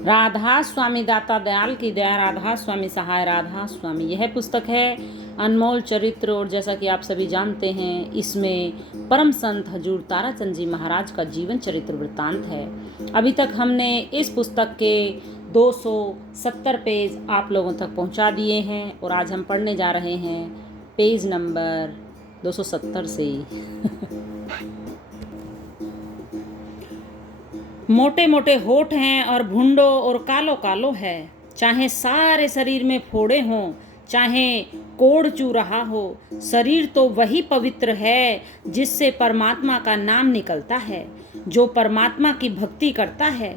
राधा स्वामी दाता दयाल की दया, राधा स्वामी सहाय, राधा स्वामी। यह पुस्तक है अनमोल चरित्र, और जैसा कि आप सभी जानते हैं इसमें परम संत हजूर ताराचंद जी महाराज का जीवन चरित्र वृत्तांत है। अभी तक हमने इस पुस्तक के 270 पेज आप लोगों तक पहुंचा दिए हैं, और आज हम पढ़ने जा रहे हैं पेज नंबर 270 से। मोटे मोटे होठ हैं और भूंडो और कालो कालो है, चाहे सारे शरीर में फोड़े हों, चाहे कोढ़ चू रहा हो, शरीर तो वही पवित्र है जिससे परमात्मा का नाम निकलता है। जो परमात्मा की भक्ति करता है,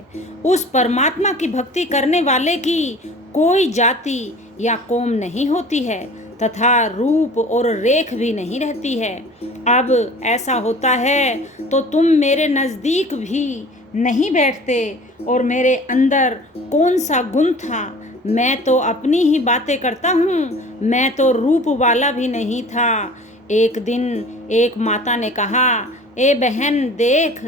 उस परमात्मा की भक्ति करने वाले की कोई जाति या कौम नहीं होती है, तथा रूप और रेख भी नहीं रहती है। अब ऐसा होता है तो तुम मेरे नज़दीक भी नहीं बैठते, और मेरे अंदर कौन सा गुण था। मैं तो अपनी ही बातें करता हूँ, मैं तो रूप वाला भी नहीं था। एक दिन एक माता ने कहा, ए बहन देख,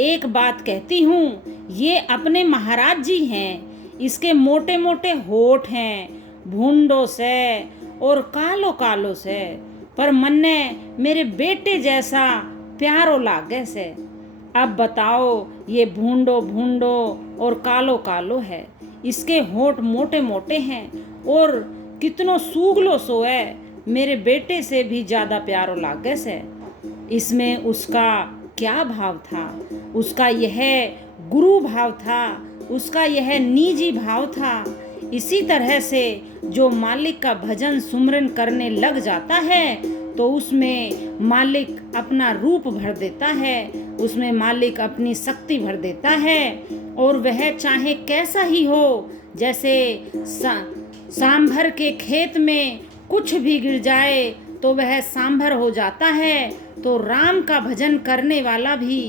एक बात कहती हूँ, ये अपने महाराज जी हैं। इसके मोटे मोटे होठ हैं, भूंडों से और कालो कालो से, पर मन्ने मेरे बेटे जैसा प्यारो लागे से। अब बताओ, ये भूंडो भूंडो और कालो कालो है, इसके होठ मोटे मोटे हैं और कितनो सूगलो सो है, मेरे बेटे से भी ज़्यादा प्यारो लागे से। इसमें उसका क्या भाव था? उसका यह गुरु भाव था, उसका यह निजी भाव था। इसी तरह से जो मालिक का भजन सुमरन करने लग जाता है तो उसमें मालिक अपना रूप भर देता है, उसमें मालिक अपनी शक्ति भर देता है, और वह चाहे कैसा ही हो। जैसे सांभर के खेत में कुछ भी गिर जाए तो वह सांभर हो जाता है, तो राम का भजन करने वाला भी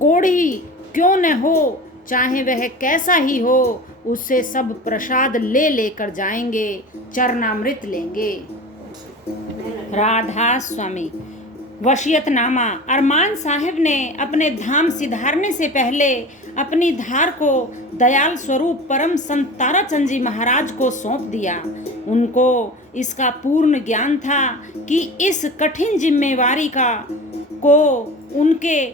कोढ़ी क्यों न हो, चाहे वह कैसा ही हो, उससे सब प्रसाद ले लेकर जाएंगे, चरणामृत लेंगे। राधा स्वामी। वसीयतनामा। अरमान साहब ने अपने धाम सिधारने से पहले अपनी धार को दयाल स्वरूप परम संत ताराचंद जी महाराज को सौंप दिया। उनको इसका पूर्ण ज्ञान था कि इस कठिन जिम्मेवारी को उनके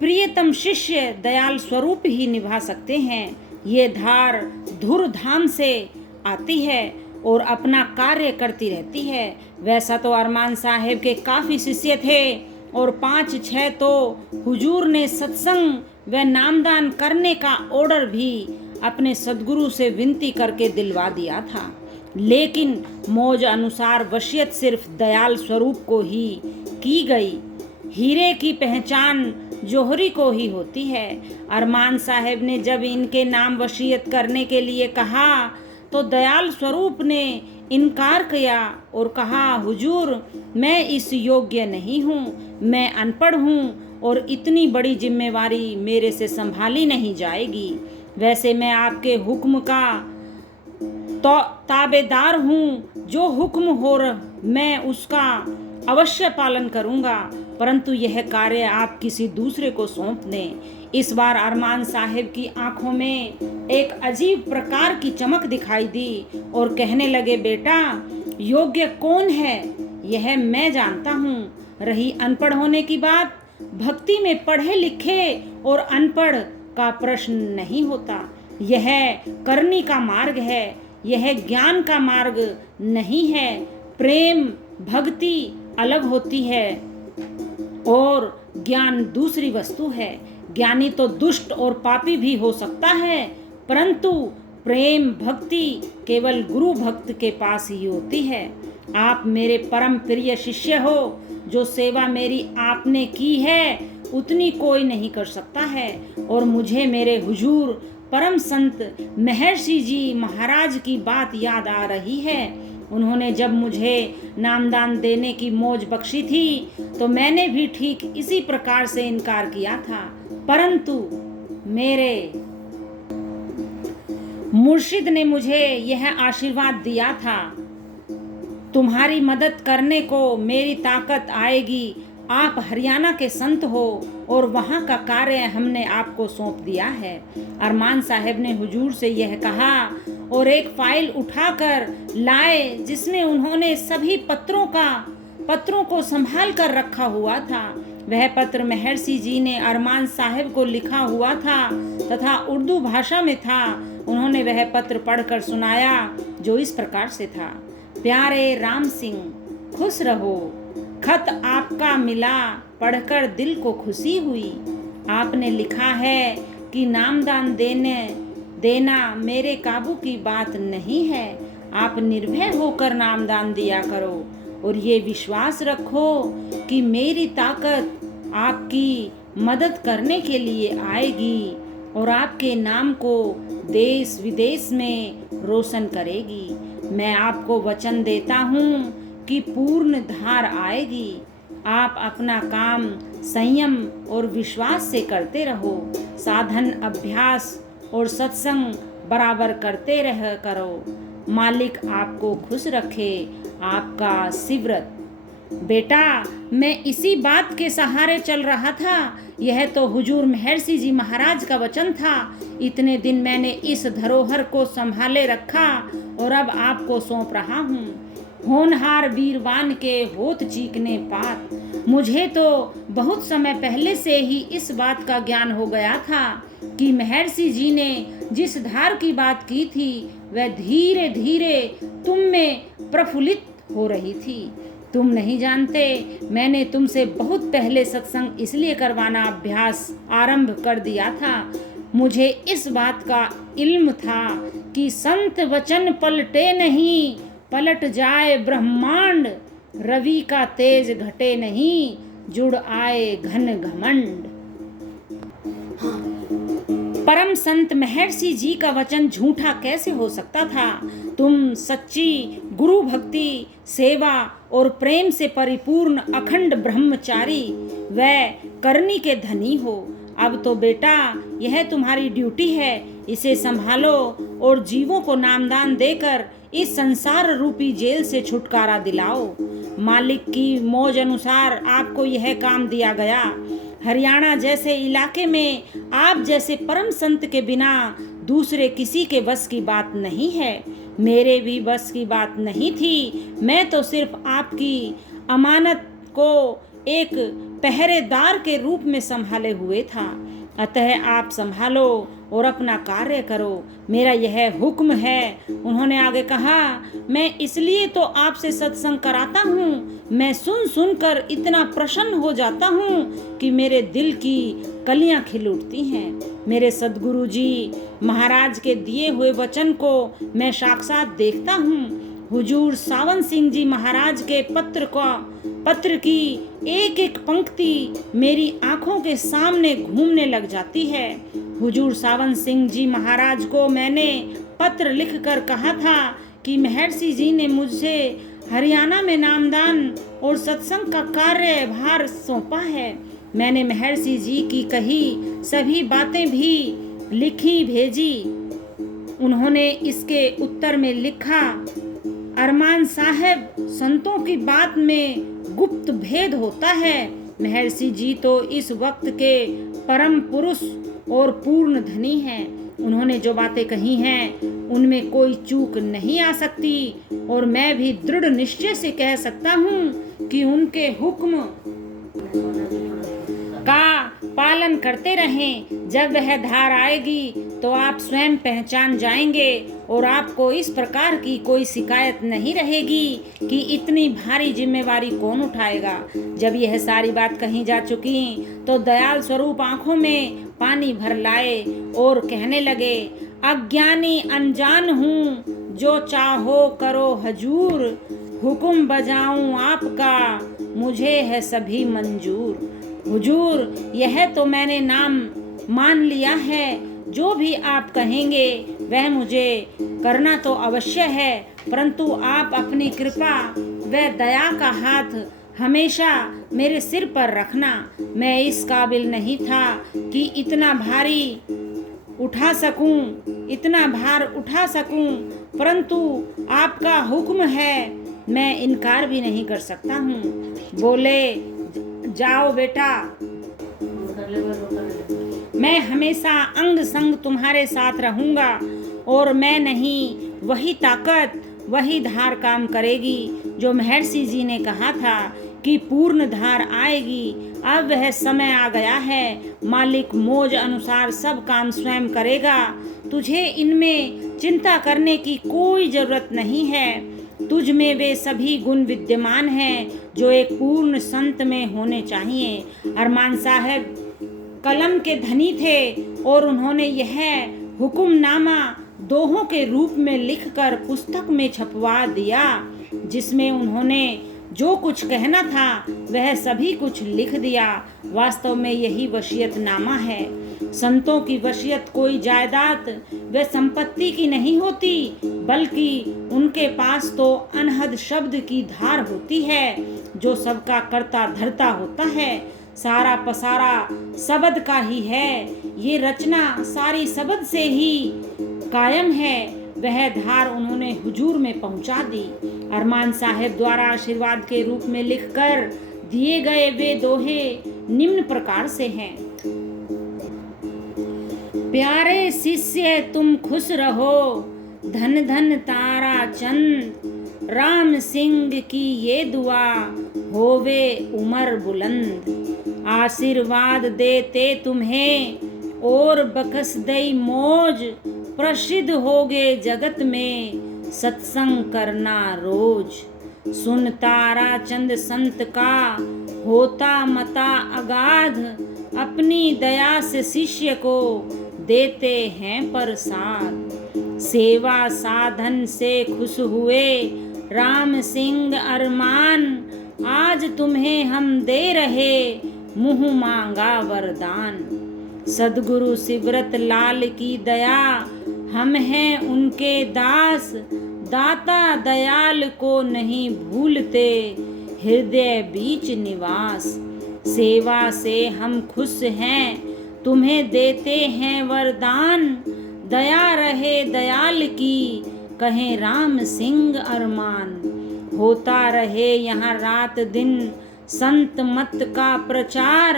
प्रियतम शिष्य दयाल स्वरूप ही निभा सकते हैं। ये धार धुर धाम से आती है और अपना कार्य करती रहती है। वैसा तो अरमान साहब के काफ़ी शिष्य थे, और 5-6 तो हुजूर ने सत्संग व नामदान करने का ऑर्डर भी अपने सदगुरु से विनती करके दिलवा दिया था। लेकिन मौज अनुसार वसीयत सिर्फ दयाल स्वरूप को ही की गई। हीरे की पहचान जौहरी को ही होती है। अरमान साहब ने जब इनके नाम वसीयत करने के लिए कहा तो दयाल स्वरूप ने इनकार किया और कहा, हुजूर मैं इस योग्य नहीं हूँ, मैं अनपढ़ हूँ और इतनी बड़ी जिम्मेवारी मेरे से संभाली नहीं जाएगी। वैसे मैं आपके हुक्म का तो ताबेदार हूँ, जो हुक्म हो मैं उसका अवश्य पालन करूँगा, परंतु यह कार्य आप किसी दूसरे को सौंप दें। इस बार अरमान साहब की आंखों में एक अजीब प्रकार की चमक दिखाई दी और कहने लगे, बेटा योग्य कौन है यह मैं जानता हूँ। रही अनपढ़ होने की बात, भक्ति में पढ़े लिखे और अनपढ़ का प्रश्न नहीं होता। यह करनी का मार्ग है, यह ज्ञान का मार्ग नहीं है। प्रेम भक्ति अलग होती है और ज्ञान दूसरी वस्तु है। ज्ञानी तो दुष्ट और पापी भी हो सकता है, परंतु प्रेम भक्ति केवल गुरु भक्त के पास ही होती है। आप मेरे परम प्रिय शिष्य हो, जो सेवा मेरी आपने की है उतनी कोई नहीं कर सकता है। और मुझे मेरे हुजूर परम संत महर्षि जी महाराज की बात याद आ रही है। उन्होंने जब मुझे नामदान देने की मौज बख्शी थी तो मैंने भी ठीक इसी प्रकार से इनकार किया था, परंतु मेरे मुर्शिद ने मुझे यह आशीर्वाद दिया था, तुम्हारी मदद करने को मेरी ताकत आएगी। आप हरियाणा के संत हो, और वहाँ का कार्य हमने आपको सौंप दिया है। अरमान साहब ने हुजूर से यह कहा और एक फाइल उठाकर लाए जिसमें उन्होंने सभी पत्रों को संभाल कर रखा हुआ था। वह पत्र महर्षि जी ने अरमान साहब को लिखा हुआ था तथा उर्दू भाषा में था। उन्होंने वह पत्र पढ़कर सुनाया जो इस प्रकार से था। प्यारे राम सिंह, खुश रहो। खत आपका मिला, पढ़कर दिल को खुशी हुई। आपने लिखा है कि नामदान देना मेरे काबू की बात नहीं है। आप निर्भय होकर नामदान दिया करो और ये विश्वास रखो कि मेरी ताकत आपकी मदद करने के लिए आएगी और आपके नाम को देश विदेश में रोशन करेगी। मैं आपको वचन देता हूँ कि पूर्ण धार आएगी। आप अपना काम संयम और विश्वास से करते रहो। साधन, अभ्यास और सत्संग बराबर करते रह करो। मालिक आपको खुश रखे। आपका सिवरत। बेटा, मैं इसी बात के सहारे चल रहा था। यह तो हुजूर महर्षि जी महाराज का वचन था। इतने दिन मैंने इस धरोहर को संभाले रखा और अब आपको सौंप रहा हूँ। होनहार वीरवान के होत चीकने पात। मुझे तो बहुत समय पहले से ही इस बात का ज्ञान हो गया था कि महर्षि जी ने जिस धार की बात की थी वह धीरे धीरे तुम में प्रफुल्लित हो रही थी। तुम नहीं जानते, मैंने तुमसे बहुत पहले सत्संग इसलिए करवाना अभ्यास आरंभ कर दिया था। मुझे इस बात का इल्म था कि संत वचन पलटे नहीं, पलट जाए ब्रह्मांड। रवि का तेज घटे नहीं, जुड़ आए घन घमंड। परम संत महर्षि जी का वचन झूठा कैसे हो सकता था। तुम सच्ची गुरु भक्ति, सेवा और प्रेम से परिपूर्ण अखंड ब्रह्मचारी व करनी के धनी हो। अब तो बेटा यह तुम्हारी ड्यूटी है। इसे संभालो और जीवों को नामदान देकर इस संसार रूपी जेल से छुटकारा दिलाओ। मालिक की मौज अनुसार आपको यह काम दिया गया। हरियाणा जैसे इलाके में आप जैसे परम संत के बिना दूसरे किसी के बस की बात नहीं है। मेरे भी बस की बात नहीं थी। मैं तो सिर्फ आपकी अमानत को एक पहरेदार के रूप में संभाले हुए था। अतः आप संभालो और अपना कार्य करो, मेरा यह हुक्म है। उन्होंने आगे कहा, मैं इसलिए तो आपसे सत्संग कराता हूँ। मैं सुन कर इतना प्रसन्न हो जाता हूँ कि मेरे दिल की कलियां खिल उठती हैं। मेरे सद्गुरु जी महाराज के दिए हुए वचन को मैं साक्षात देखता हूँ। हुजूर सावन सिंह जी महाराज के पत्र की एक एक पंक्ति मेरी आंखों के सामने घूमने लग जाती है। हुजूर सावन सिंह जी महाराज को मैंने पत्र लिखकर कहा था कि महर्षि जी ने मुझे हरियाणा में नामदान और सत्संग का कार्यभार सौंपा है। मैंने महर्षि जी की कही सभी बातें भी लिखी भेजी। उन्होंने इसके उत्तर में लिखा, अरमान साहब, संतों की बात में गुप्त भेद होता है। महर्षि जी तो इस वक्त के परम पुरुष और पूर्ण धनी हैं। उन्होंने जो बातें कही हैं उनमें कोई चूक नहीं आ सकती और मैं भी दृढ़ निश्चय से कह सकता हूँ कि उनके हुक्म का पालन करते रहें। जब वह धार आएगी तो आप स्वयं पहचान जाएंगे और आपको इस प्रकार की कोई शिकायत नहीं रहेगी कि इतनी भारी जिम्मेवारी कौन उठाएगा। जब यह सारी बात कही जा चुकी तो दयाल स्वरूप आंखों में पानी भर लाए और कहने लगे, अज्ञानी अनजान हूँ, जो चाहो करो हजूर, हुक्म बजाऊं आपका, मुझे है सभी मंजूर। हुजूर, यह तो मैंने नाम मान लिया है। जो भी आप कहेंगे वह मुझे करना तो अवश्य है, परंतु आप अपनी कृपा व दया का हाथ हमेशा मेरे सिर पर रखना। मैं इस काबिल नहीं था कि इतना भार उठा सकूं, परंतु आपका हुक्म है, मैं इनकार भी नहीं कर सकता हूँ। बोले, जाओ बेटा। मैं हमेशा अंग संग तुम्हारे साथ रहूंगा और मैं नहीं वही ताकत वही धार काम करेगी जो महर्षि जी ने कहा था कि पूर्ण धार आएगी। अब वह समय आ गया है, मालिक मौज अनुसार सब काम स्वयं करेगा। तुझे इनमें चिंता करने की कोई जरूरत नहीं है। तुझ में वे सभी गुण विद्यमान हैं जो एक पूर्ण संत में होने चाहिए। अरमान साहब कलम के धनी थे और उन्होंने यह हुक्मनामा दोहों के रूप में लिखकर पुस्तक में छपवा दिया, जिसमें उन्होंने जो कुछ कहना था वह सभी कुछ लिख दिया। वास्तव में यही वसीयतनामा है। संतों की वसीयत कोई जायदाद व संपत्ति की नहीं होती, बल्कि उनके पास तो अनहद शब्द की धार होती है जो सबका कर्ता धर्ता होता है। सारा पसारा शब्द का ही है। ये रचना सारी शब्द से ही कायम है। वह धार उन्होंने हुजूर में पहुंचा दी। अरमान साहब द्वारा आशीर्वाद के रूप में लिखकर दिए गए वे दोहे निम्न प्रकार से हैं। प्यारे शिष्य तुम खुश रहो, धन धन तारा चंद, राम सिंह की ये दुआ होवे उमर बुलंद। आशीर्वाद देते तुम्हें और बखश दई मौज, प्रसिद्ध होगे जगत में सत्संग करना रोज। सुन तारा चंद संत का होता मता अगाध, अपनी दया से शिष्य को देते हैं प्रसाद। सेवा साधन से खुश हुए राम सिंह अरमान, आज तुम्हें हम दे रहे मुँह मांगा वरदान। सदगुरु सिबरत लाल की दया, हम हैं उनके दास, दाता दयाल को नहीं भूलते, हृदय बीच निवास। सेवा से हम खुश हैं, तुम्हें देते हैं वरदान, दया रहे दयाल की कहें राम सिंह अरमान। होता रहे यहाँ रात दिन संत मत का प्रचार,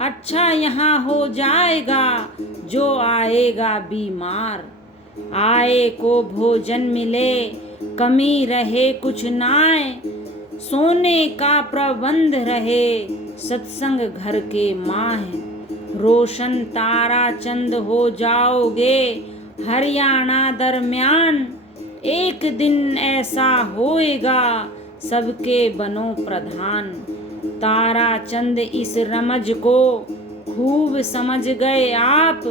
अच्छा यहाँ हो जाएगा जो आएगा बीमार। आए को भोजन मिले, कमी रहे कुछ नाय, सोने का प्रबंध रहे सत्संग घर के माह। रोशन तारा चंद हो जाओगे हरियाणा दरमियान, एक दिन ऐसा होएगा सबके बनो प्रधान। तारा चंद इस रमज को खूब समझ गए आप,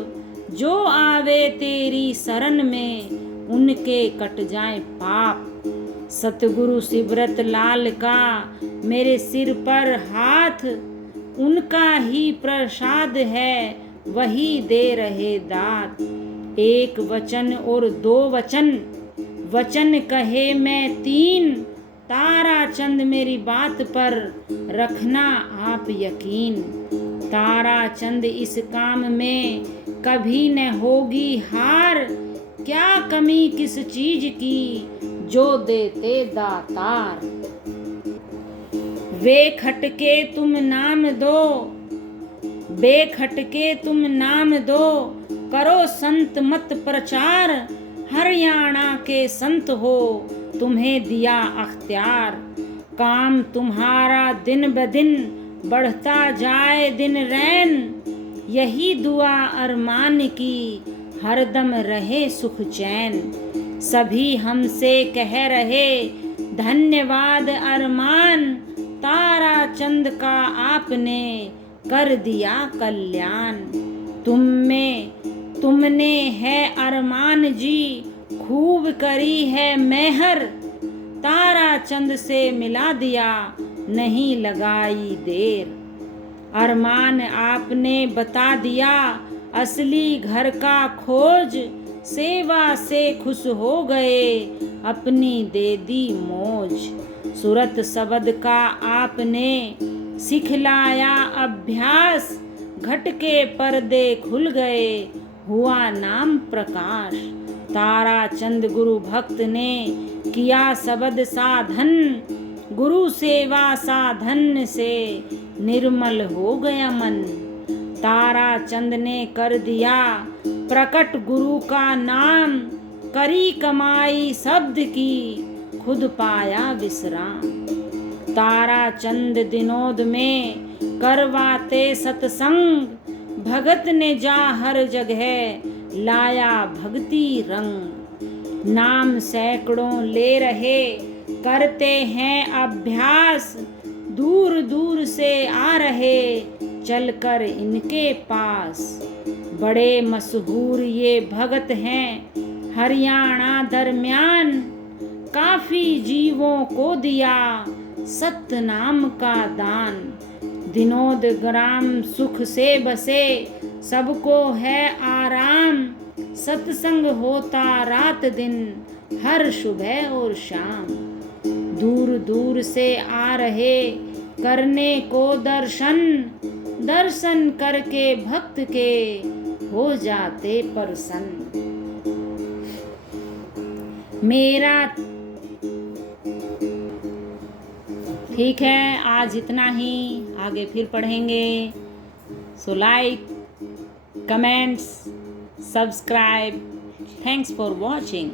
जो आवे तेरी शरण में उनके कट जाए पाप। सतगुरु सिबरत लाल का मेरे सिर पर हाथ, उनका ही प्रसाद है वही दे रहे दात। एक वचन और दो वचन, वचन कहे मैं तीन, तारा चंद मेरी बात पर रखना आप यकीन। तारा चंद इस काम में कभी न होगी हार, क्या कमी किस चीज की जो देते दातार। वे खटके तुम नाम दो, बेखटके तुम नाम दो, करो संत मत प्रचार। हरियाणा के संत हो तुम्हें दिया अख्तियार। काम तुम्हारा दिन ब दिन बढ़ता जाए दिन रैन, यही दुआ अरमान की हरदम रहे सुख चैन। सभी हमसे कह रहे धन्यवाद अरमान, तारा चंद का आपने कर दिया कल्याण। तुमने है अरमान जी खूब करी है मेहर, तारा चंद से मिला दिया नहीं लगाई देर। अरमान आपने बता दिया असली घर का खोज, सेवा से खुश हो गए अपनी दे दी मौज। सूरत शब्द का आपने सिखलाया अभ्यास, घट के पर्दे खुल गए हुआ नाम प्रकाश। तारा चंद गुरु भक्त ने किया शब्द साधन, गुरु सेवा साधन से निर्मल हो गया मन। तारा चंद ने कर दिया प्रकट गुरु का नाम, करी कमाई शब्द की खुद पाया विश्राम। तारा चंद दिनोद में करवाते सत्संग, भगत ने जा हर जगह लाया भक्ति रंग। नाम सैकड़ों ले रहे करते हैं अभ्यास, दूर दूर से आ रहे चलकर इनके पास। बड़े मशहूर ये भगत हैं हरियाणा दरमियान, काफी जीवों को दिया सत्य नाम का दान। दिनोद ग्राम सुख से बसे सबको है आराम, सत्संग होता रात दिन हर सुबह और शाम। दूर दूर से आ रहे करने को दर्शन, दर्शन करके भक्त के हो जाते प्रसन्न। मेरा ठीक है, आज इतना ही, आगे फिर पढ़ेंगे। So like, comments, subscribe. Thanks for watching.